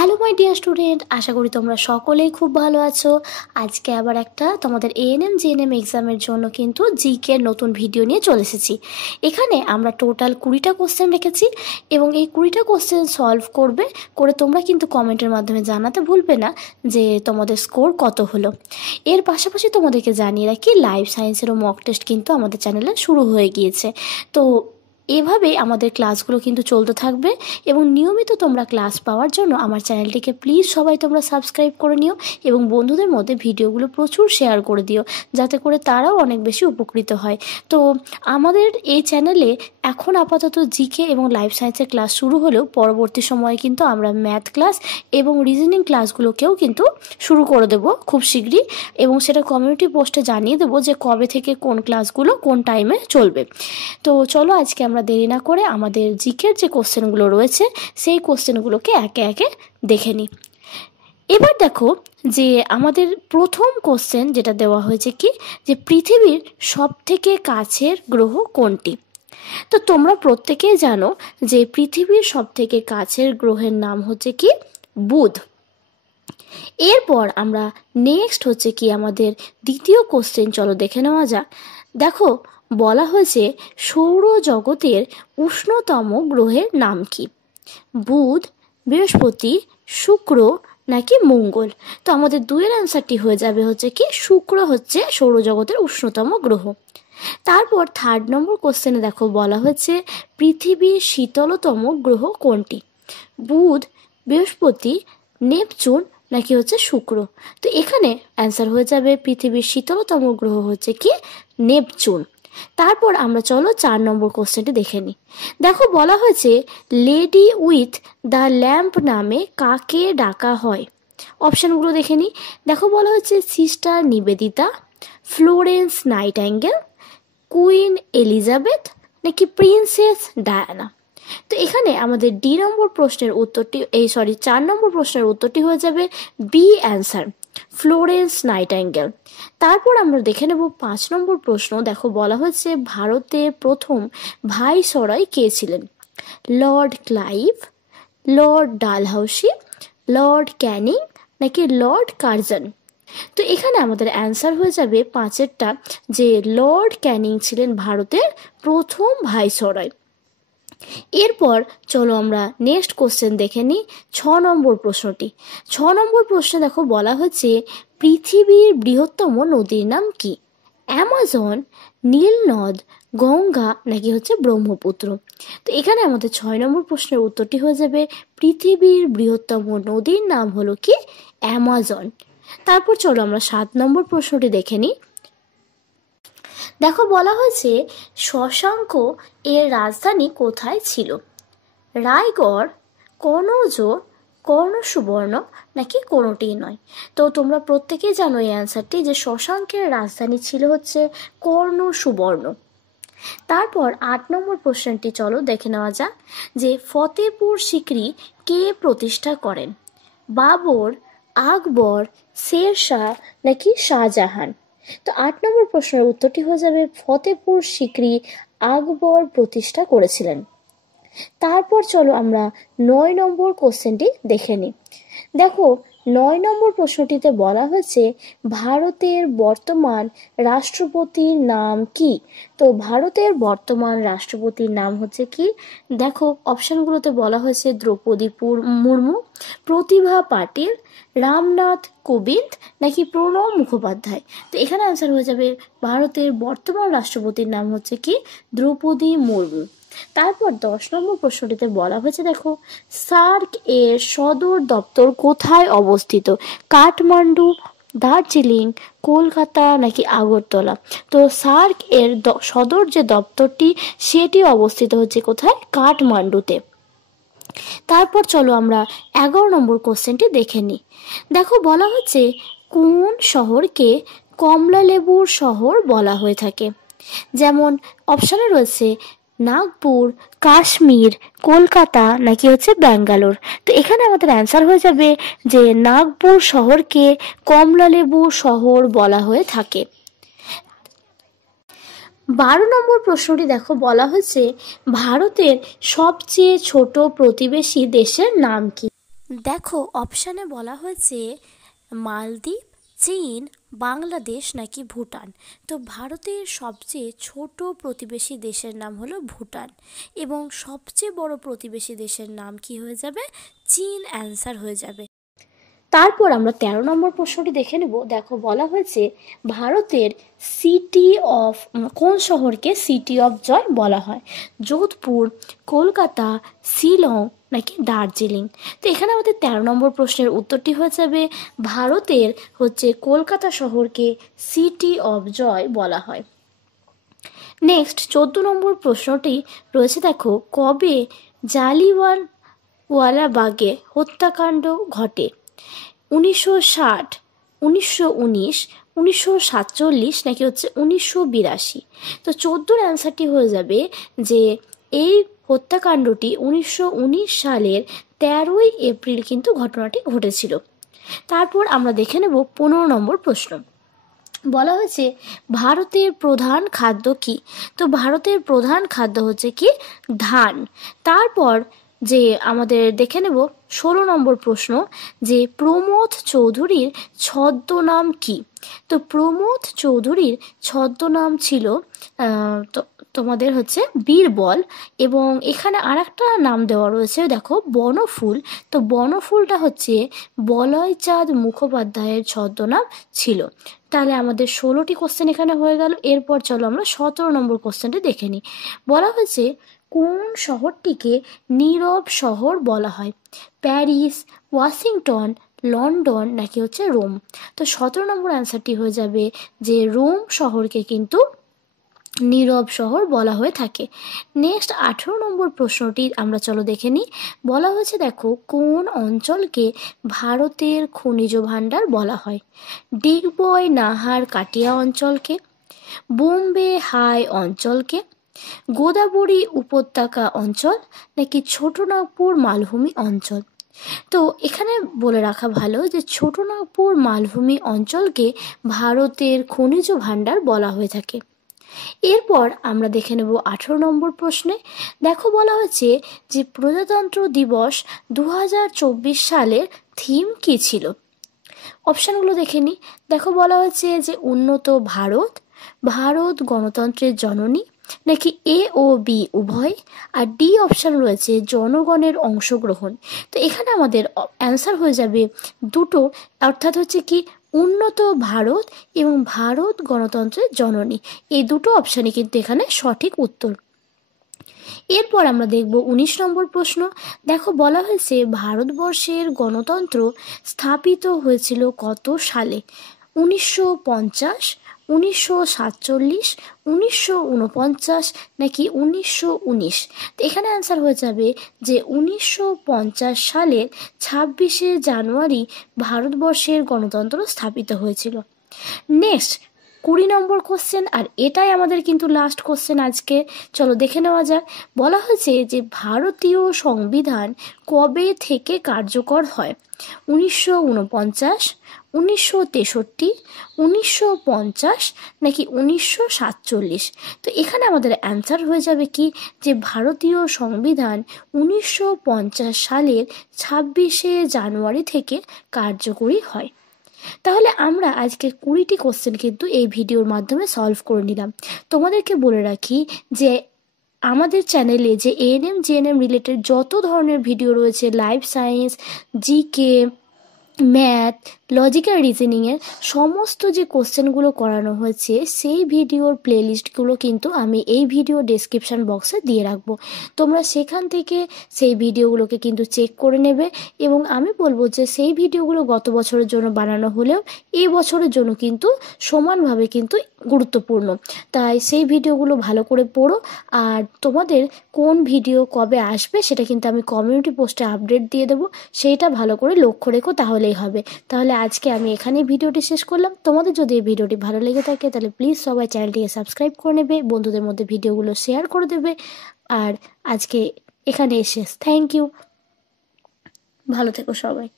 Hello my dear student, আশা করি তোমরা সকলেই খুব ভালো আছো। আজকে আবার একটা তোমাদের এএনএম জিএনএম এক্সামের জন্য কিন্তু জিকে নতুন ভিডিও নিয়ে চলে এসেছি। এখানে আমরা টোটাল 20টা কোশ্চেন রেখেছি এবং এই 20টা কোশ্চেন সলভ করে তোমরা কিন্তু কমেন্টের মাধ্যমে জানাতে ভুলবে না যে তোমাদের স্কোর কত হলো। এর পাশাপাশি তোমাদেরকে জানিয়ে রাখি, লাইফ সায়েন্সেরও মক টেস্ট কিন্তু আমাদের চ্যানেলে শুরু হয়ে গিয়েছে। তো এভাবে আমাদের ক্লাসগুলো কিন্তু চলতে থাকবে এবং নিয়মিত তোমরা ক্লাস পাওয়ার জন্য আমার চ্যানেলটিকে প্লিজ সবাই তোমরা সাবস্ক্রাইব করে নিও এবং বন্ধুদের মধ্যে ভিডিওগুলো প্রচুর শেয়ার করে দিও, যাতে করে তারাও অনেক বেশি উপকৃত হয়। তো আমাদের এই চ্যানেলে এখন আপাতত জিকে এবং লাইফ সায়েন্সের ক্লাস শুরু হলেও পরবর্তী সময়ে কিন্তু আমরা ম্যাথ ক্লাস এবং রিজনিং ক্লাসগুলোকেও কিন্তু শুরু করে দেব খুব শীঘ্রই, এবং সেটা কমিউনিটি পোস্টে জানিয়ে দেবো যে কবে থেকে কোন ক্লাসগুলো কোন টাইমে চলবে। তো চলো আজকে আমরা দেরি না করে আমাদের জিকের যে কোশ্চেনগুলো রয়েছে সেই কোশ্চেনগুলোকে একে একে দেখে নিই। এবার দেখো যে আমাদের প্রথম কোশ্চেন যেটা দেওয়া হয়েছে কি, যে পৃথিবীর সবথেকে কাছের গ্রহ কোনটি। তো তোমরা প্রত্যেকেই জানো যে পৃথিবীর সবথেকে কাছের গ্রহের নাম হচ্ছে কি বুধ। এরপর আমরা নেক্সট হচ্ছে কি আমাদের দ্বিতীয় কোশ্চেন, চলো দেখে নেওয়া যাক। দেখো বলা হয়েছে সৌরজগতের উষ্ণতম গ্রহের নাম কি, বুধ, বৃহস্পতি, শুক্র নাকি মঙ্গল। তো আমাদের দুয়ের অ্যান্সারটি হয়ে যাবে হচ্ছে কি শুক্র হচ্ছে সৌরজগতের উষ্ণতম গ্রহ। তারপর থার্ড নম্বর কোশ্চেনে দেখো বলা হয়েছে পৃথিবীর শীতলতম গ্রহ কোনটি, বুধ, বৃহস্পতি, নেপচুন নাকি হচ্ছে শুক্র। তো এখানে অ্যান্সার হয়ে যাবে পৃথিবীর শীতলতম গ্রহ হচ্ছে কি নেপচুন। তারপর আমরা চলো 4 নম্বর কোশ্চেনটি দেখে নিই। দেখো বলা হয়েছে লেডি উইথ দ্য ল্যাম্প নামে কাকে ডাকা হয়। অপশানগুলো দেখে নিই। দেখো বলা হয়েছে sister Nivedita, Florence Nightingale, queen Elizabeth নাকি প্রিন্সেস ডায়ানা। তো এখানে আমাদের ডি নম্বর প্রশ্নের উত্তরটি 4 নম্বর প্রশ্নের উত্তরটি হয়ে যাবে বি অ্যান্সার, ফ্লোরেন্স নাইটাঙ্গেল। তারপর আমরা দেখে নেব 5 নম্বর প্রশ্ন। দেখো বলা হয়েছে ভারতের প্রথম ভাইসরয় কে ছিলেন, Lord Clive, Lord Dalhousie, Lord Canning নাকি লর্ড কার্জন। তো এখানে আমাদের অ্যান্সার হয়ে যাবে 5এরটা, যে লর্ড ক্যানিং ছিলেন ভারতের প্রথম ভাইসরয়। এরপর চলো আমরা নেক্সট কোশ্চেন দেখে নিই 6 নম্বর প্রশ্নটি। 6 নম্বর প্রশ্নে দেখো বলা হচ্ছে পৃথিবীর বৃহত্তম নদীর নাম কি, অ্যামাজন, নীলনদ, গঙ্গা নাকি হচ্ছে ব্রহ্মপুত্র। তো এখানে আমাদের 6 নম্বর প্রশ্নের উত্তরটি হয়ে যাবে পৃথিবীর বৃহত্তম নদীর নাম হলো কি অ্যামাজন। তারপর চলো আমরা 7 নম্বর প্রশ্নটি দেখে নিই। দেখো বলা হয়েছে শশাঙ্ক এর রাজধানী কোথায় ছিল, রায়গড়, কনৌজ, কর্ণসুবর্ণ নাকি কোনোটিই নয়। তো তোমরা প্রত্যেকেই জানো এই অ্যান্সারটি, যে শশাঙ্কের রাজধানী ছিল হচ্ছে কর্ণসুবর্ণ। তারপর 8 নম্বর প্রশ্নটি চলো দেখে নেওয়া যাক, যে ফতেপুর সিক্রি কে প্রতিষ্ঠা করেন, বাবর, আকবর, শেরশাহ নাকি শাহজাহান। তো 8 নম্বর প্রশ্নের উত্তরটি হয়ে যাবে ফতেপুর সিক্রি আকবর প্রতিষ্ঠা করেছিলেন। তারপর চলো আমরা 9 নম্বর কোশ্চেনটি দেখে নিই। দেখো 9 নম্বর প্রশ্নটিতে বলা হয়েছে ভারতের বর্তমান রাষ্ট্রপতির নাম কি। তো ভারতের বর্তমান রাষ্ট্রপতির নাম হচ্ছে কি, দেখো অপশানগুলোতে বলা হয়েছে দ্রৌপদী মুর্মু, প্রতিভা পাটিল, রামনাথ কোবিন্দ নাকি প্রণব মুখোপাধ্যায়। তো এখানে অ্যান্সার হয়ে যাবে ভারতের বর্তমান রাষ্ট্রপতির নাম হচ্ছে কি দ্রৌপদী মুর্মু। তারপর 10 নম্বর প্রশ্নটিতে বলা হয়েছে দেখো সার্ক এর সদর দপ্তর কোথায় অবস্থিত, কাঠমান্ডু, দার্জিলিং, কলকাতা নাকি আগরতলা। তো সার্ক এর সদর যে দপ্তরটি সেটি অবস্থিত হচ্ছে কোথায়, কাঠমান্ডুতে। তারপর চলো আমরা 11 নম্বর কোশ্চেনটি দেখে নিই। দেখো বলা হচ্ছে কোন শহরকে কমলা লেবুর শহর বলা হয়ে থাকে, যেমন অপশানে রয়েছে নাগপুর, কাশ্মীর, কলকাতা নাকি হচ্ছে ব্যাঙ্গালোর। তো এখানে আমাদের অ্যান্সার হয়ে যাবে যে নাগপুর শহরকে কমলা লেবু শহর বলা হয়ে থাকে। 12 নম্বর প্রশ্নটি দেখো বলা হয়েছে ভারতের সবচেয়ে ছোট প্রতিবেশী দেশের নাম কি, দেখো অপশানে বলা হয়েছে মালদ্বীপ, চীন, বাংলাদেশ নাকি ভুটান। তো ভারতের সবচেয়ে ছোট প্রতিবেশী দেশের নাম হলো ভুটান এবং সবচেয়ে বড় প্রতিবেশী দেশের নাম কি হয়ে যাবে? চীন অ্যান্সার হয়ে যাবে। তারপর আমরা 13 নম্বর প্রশ্নটি দেখে নেব। দেখো বলা হয়েছে ভারতের সিটি অফ কোন শহরকে সিটি অফ জয় বলা হয়? যোধপুর, কলকাতা, শিলং নাকি দার্জিলিং। তো এখানে আমাদের 13 নম্বর প্রশ্নের উত্তরটি হয়ে যাবে ভারতের কলকাতা শহরকে সিটি অফ জয় বলা হয়। নেক্সট 14 নম্বর প্রশ্নটি রয়েছে, দেখো কবে জালিয়ানওয়ালাবাগে হত্যাকাণ্ড ঘটে? 1960, 1919, 1947 নাকি 1982। তো 14-র অ্যান্সারটি হয়ে যাবে যে এই হত্যাকাণ্ডটি 1919 সালের 13ই এপ্রিল কিন্তু ঘটনাটি ঘটেছিল। তারপর আমরা দেখে নেব 15 নম্বর প্রশ্ন। বলা হয়েছে ভারতের প্রধান খাদ্য কি? তো ভারতের প্রধান খাদ্য হচ্ছে কি? ধান। তারপর যে আমাদের দেখে নেব 16 নম্বর প্রশ্ন, যে প্রমোদ চৌধুরীর ছদ্মনাম কি? তো প্রমোদ চৌধুরীর ছদ্মনাম ছিল তোমাদের বীরবল, এবং এখানে আরেকটা নাম দেওয়া রয়েছে, দেখো বনফুল। তো বনফুলটা হচ্ছে বলয়চাঁদ মুখোপাধ্যায়ের ছদ্মনাম ছিল। তাহলে আমাদের 16টি কোশ্চেন এখানে হয়ে গেল। এরপর চলো আমরা 17 নম্বর কোশ্চেনটি দেখে নিই। বলা হয়েছে কোন শহরটিকে নীরব শহর বলা হয়? প্যারিস, ওয়াশিংটন, লন্ডন নাকি রোম। তো 17 নম্বর অ্যান্সারটি হয়ে যাবে যে রোম শহরকে কিন্তু নীরব শহর বলা হয়ে থাকে। নেক্সট 18 নম্বর প্রশ্নটি আমরা চলো দেখে নিই। বলা হয়েছে দেখো কোন অঞ্চলকে ভারতের খনিজ ভাণ্ডার বলা হয়? ডিগবয় নাহার কাটিয়া অঞ্চলকে, বোম্বে হাই অঞ্চলকে, গোদাবরী উপত্যকা অঞ্চল নাকি ছোটনাগপুর মালভূমি অঞ্চল। তো এখানে বলে রাখা ভালো যে ছোটনাগপুর মালভূমি অঞ্চলকে ভারতের খনিজ ভাণ্ডার বলা হয়ে থাকে। এরপর আমরা দেখে নেব 18 নম্বর প্রশ্নে। দেখো বলা হয়েছে যে প্রজাতন্ত্র দিবস 2024 সালের থিম কী ছিল? অপশানগুলো দেখে নিই। দেখো বলা হয়েছে যে উন্নত ভারত, ভারত গণতন্ত্রের জননী নাকি এ ও বি উভয়, আর ডি অপশান রয়েছে জনগণের অংশগ্রহণ। তো এখানে আমাদের অ্যান্সার হয়ে যাবে দুটো, অর্থাৎ উন্নত ভারত এবং ভারত গণতন্ত্রের জননী। এই দুটো অপশানই কিন্তু এখানে সঠিক উত্তর। এরপর আমরা দেখব 19 নম্বর প্রশ্ন। দেখো বলা হয়েছে ভারতবর্ষের গণতন্ত্র স্থাপিত হয়েছিল কত সালে? 1950, 1947, 1949 নাকি 1919। তো এখানে অ্যান্সার হয়ে যাবে যে 1950 সালের 26শে জানুয়ারি ভারতবর্ষের গণতন্ত্র স্থাপিত হয়েছিল। নেক্সট 20 নম্বর কোশ্চেন, আর এটাই আমাদের কিন্তু লাস্ট কোশ্চেন আজকে। চলো দেখে নেওয়া যাক। বলা হয়েছে যে ভারতীয় সংবিধান কবে থেকে কার্যকর হয়? 1949, 1963, 1950 নাকি 1947। তো এখানে আমাদের অ্যান্সার হয়ে যাবে কি যে ভারতীয় সংবিধান 1950 সালের 26শে জানুয়ারি থেকে কার্যকরী হয়। তাহলে আমরা আজকে 20টি কোশ্চেন কিন্তু এই ভিডিওর মাধ্যমে সলভ করে নিলাম। তোমাদেরকে বলে রাখি যে আমাদের চ্যানেলে যে এএনএম জিএনএম রিলেটেড যত ধরনের ভিডিও রয়েছে, life science, GK, math, logical রিজনিংয়ের সমস্ত যে কোশ্চেনগুলো করানো হয়েছে সেই ভিডিওর প্লেলিস্টগুলো কিন্তু আমি এই ভিডিও ডেসক্রিপশান বক্সে দিয়ে রাখবো। তোমরা সেখান থেকে সেই ভিডিওগুলোকে কিন্তু চেক করে নেবে, এবং আমি বলবো যে সেই ভিডিওগুলো গত বছরের জন্য বানানো হলেও এই বছরের জন্য কিন্তু সমানভাবে কিন্তু গুরুত্বপূর্ণ। তাই সেই ভিডিওগুলো ভালো করে পড়ো, আর তোমাদের কোন ভিডিও কবে আসবে সেটা কিন্তু আমি কমিউনিটি পোস্টে আপডেট দিয়ে দেবো, সেইটা ভালো করে লক্ষ্য রেখো, তাহলেই হবে। তাহলে আজকে আমি এখানেই ভিডিওটি শেষ করলাম। তোমাদের যদি এই ভিডিওটি ভালো লেগে থাকে তাহলে প্লিজ সবাই চ্যানেলটিকে সাবস্ক্রাইব করে নেবে, বন্ধুদের মধ্যে ভিডিওগুলো শেয়ার করে দেবে। আর আজকে এখানে শেষ। থ্যাংক ইউ, ভালো থেকো সবাই।